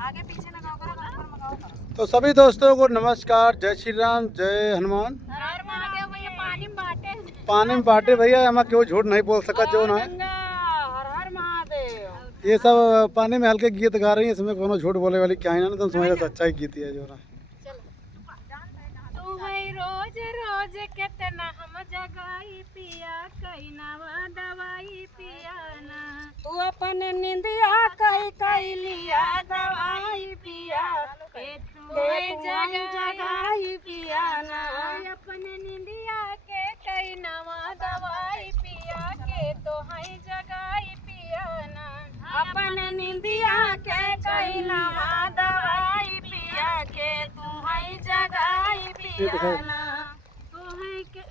आगे पीछे लगाओ करो। तो सभी दोस्तों को नमस्कार, जय श्री राम, जय हनुमान। हर महादेव भैया पानी में बाटे। पानी में बाटे भैया, हमें क्यों झूठ नहीं बोल सका जो ना है। हर हर महादेव। ये सब पानी में हल्के गीत गा रही है, इसमें कोनो झूठ बोले वाली क्या है ना, तुम समझ सच्चा ही गीत है जो ना। तू है रोज रोज कितना हम जगाई पिया, कई नवा दवाई पिया ना। तू अपन निंदिया कई लिया दवाई पिया, तू है जगाई पिया ना। अपन निंदिया के कई नवा दवाई पिया के, तो है जगाई पिया ना। अपन निंदिया के कई नवा दवाई पिया के, तू है जगाई पिया ना। तू है के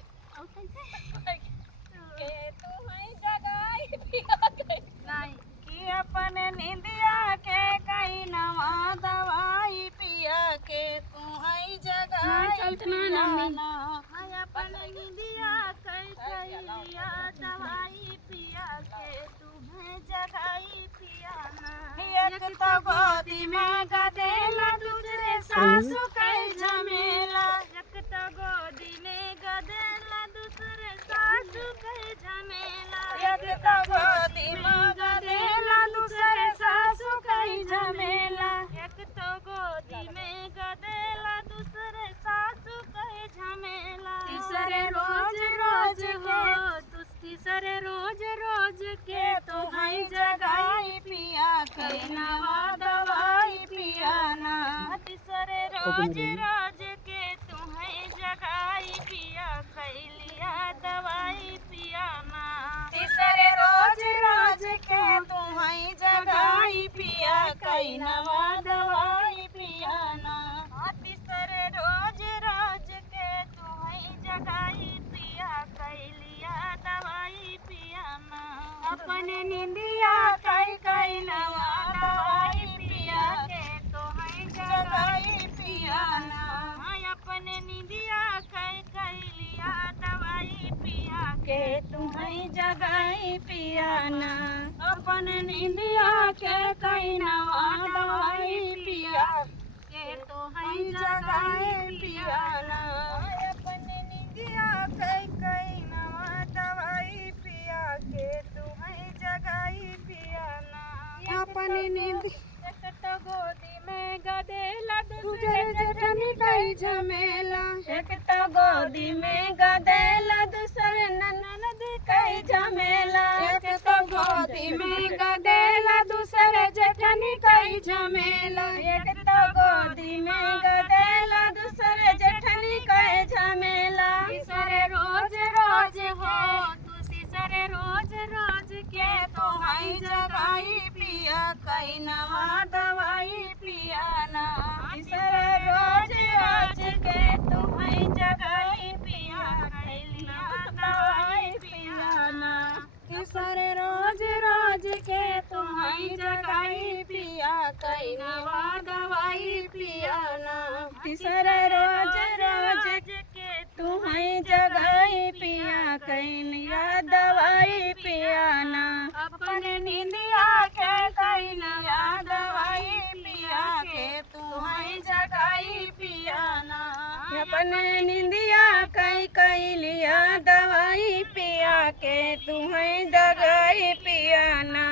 तू है जगाई पिया के नहीं कि अपन निंदिया के कई नवा दवाई पिया के, तू है जगाई पिया ना। अपन निंदिया कई लिया दवाई पिया के, तू है जगाई पिया ना। एक तो गोदी में गदेला, दूसरे सासू कई झमेला। एक तो गोदी में गदेला, दूसरे सासू कई झमेला। एक तो गोदी में गदेला, दूसरे सासू कई झमेला। एक तो गोदी में गदेला, दूसरे सासू कई झमेला। तीसरे रोज रोज हो तीसरे रोज रोज के, तो है जगाई पिया कई नवा दवाई पिया ना। तीसरे रोज रोज के, तू है जगाई पिया कई लिया दवाई पिया ना। तीसरे रोज रोज के, तू है जगाई पिया कई नवा दवाई पिया ना। तीसरे रोज रोज के, तू है जगाई पिया कई लिया दवाई पिया ना। अपन निंदिया कई नवा दवाई पिया के, तो है जगाई पिया ना। अपन निंदिया कई लिया दवाई पिया के, तू है जगाई पिया ना। अपन निंदिया के कई नवा दवाई पिया के, तो है जगाई पिया ना। अपन निंदिया कई नवा दवाई पिया के, तू है जगाई पिया ना। अपन नींद एक तो गोदी में गदेला, दूसरे जेठनी कई झमेला। एक तो गोदी में गदेला, दूसरे ननद कई झमेला। एक तो गोदी में गदेला, दूसरे जेठनी कई झमेला। एक तो गोदी में गदेला, दूसरे जेठनी कई झमेला। तीसरे रोज रोज हो तीसरे रोज रोज के, तो है जगाई पिया कई नवा दवाई पिया ना। तीसरे रोज रोज के, तू है जगाई पिया कई लिया दवाई पिया ना। तीसरे रोज रोज के, तू है जगाई पिया कई नवा दवाई पिया ना। तीसरे रोज रोज के, तू है जगाई पिया कई लिया दवाई पिया ना। अपने निंदिया के कई लिया दवाई पिया के, तू है जगाई पिया ना। अपने निंदिया कई लिया दवाई पिया के, तू है जगाई पिया ना।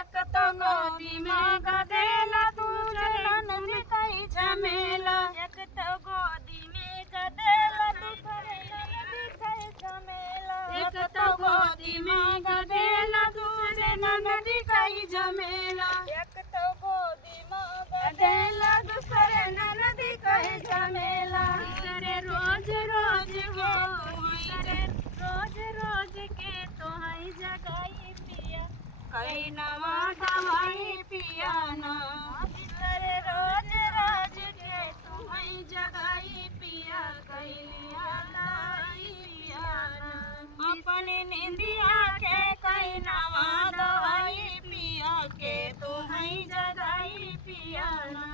एक तो गोदी में गदेला, दूसरे ननद कई झमेला। एक तो गोदी में गदेला, दूसरे ननद कई झमेला। एक तो गोदी में गदेला, दूसरे ननद कई झमेला। एक तो गोदी में गदेला, दूसरे ननद कई झमेला। तीसरे रोज रोज हो तीसरे रोज रोज के, तो है जगाई पिया कई नवा दवाई पिया ना। तीसरे रोज रोज के, तू है जगाई पिया कई लिया दवाई पिया ना। अपने निंदिया के कई नवा दवाई पिया के, तू है जगाई पिया ना।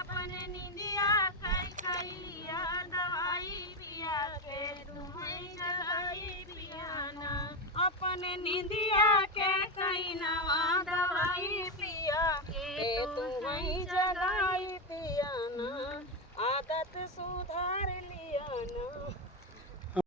अपने निंदिया कई लिया दवाई पिया के, तू है जगाई पिया ना। अपने निंदिया के कई नवा दवाई पिया के, तू है दीवाना